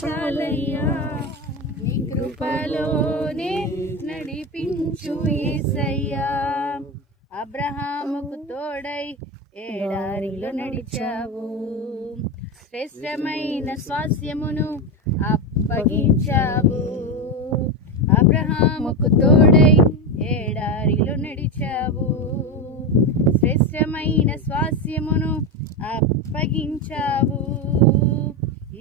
చాలయ్యా నీ కృపలోనే నడిపించు యేసయ్యా. అబ్రహాముకు తోడై ఎడారిలో నడిచావు, శ్రేష్టమైన స్వాస్యమును అప్పగించావు. అబ్రహాముకు తోడై ఎడారిలో నడిచావు, శ్రేష్టమైన స్వాస్యమును అప్పగించావు.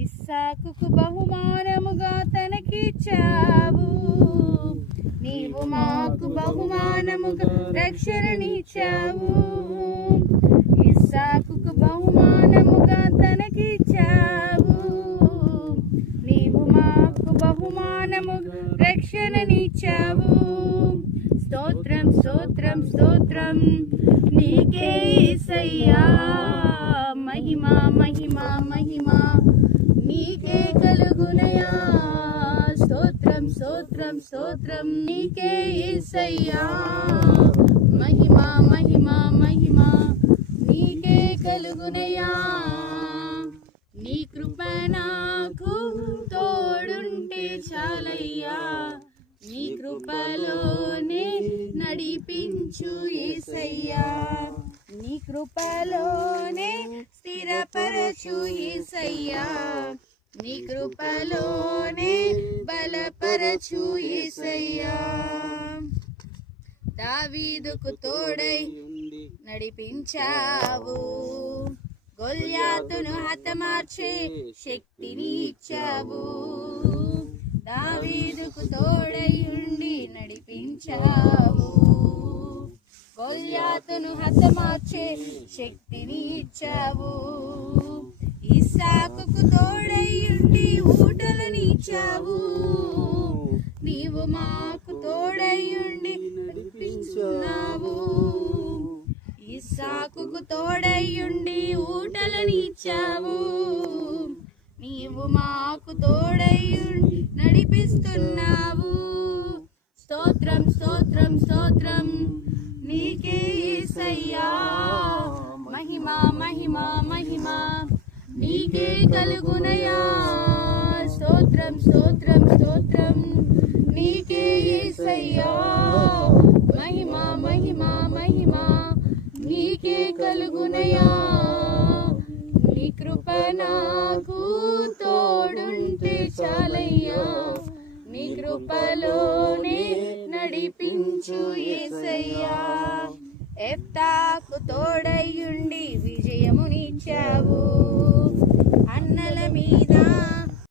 ఇస్సాకుకు బహుమానముగా తనకిచ్చావు, నీవు మాకు బహుమానముగా రక్షణనిచ్చావు. ఇస్సాకుకు బహుమానముగా తనకిచ్చావు, నీవు మాకు బహుమానముగా రక్షణనిచ్చావు. స్తోత్రం స్తోత్రం స్తోత్రం నీకే యేసయ్యా, మహిమ మహిమ మహిమ నీకే కలుగునయా. స్తోత్రం స్తోత్రం స్తోత్రం నీకే యేసయ్యా, మహిమ మహిమ మహిమ నీకే కలుగునయా. నీ కృప నాకు తోడుంటే చాలయ్యా, నీ కృపలోనే నడిపించు యేసయ్యా. నీ కృపలోనే స్థిరపరచు యేసయ్యా, నీ కృపలోనే బలపరచు యేసయ్యా. దావీదుకు తోడై నడిపించావు, గొల్యాతును హతమార్చే శక్తిని ఇచ్చావు. దావీదుకు తోడై ఉండి నడిపించావు, గొల్యాతును హతమార్చే శక్తిని ఇచ్చావు. ఇస్సాకుకు తోడై ఉండి ఊటలనిచ్చావు, నీవు మాకు తోడై ఉండి నడిపించున్నావు. ఇస్సాకుకు తోడై ఉండి ఊటలనిచ్చావు, నీవు మాకు తోడై ఉండి నడిపిస్తున్నావు. స్తోత్రం స్తోత్రం స్తోత్రం నీకే యేసయ్యా, మహిమ మహిమ మహిమ నీకే కలుగునయా. స్తోత్రం స్తోత్రం స్తోత్రం నీకే యేసయ్యా, మహిమ మహిమ మహిమ నీకే కలుగునయా. నీ కృప నాకు తోడుంటే చాలయ్యా, నీ కృపలోనే నడిపించు యేసయ్యా. ఎఫ్తాకు తోడయ్యుండి విజయమునిచ్చావు, అన్నల మీద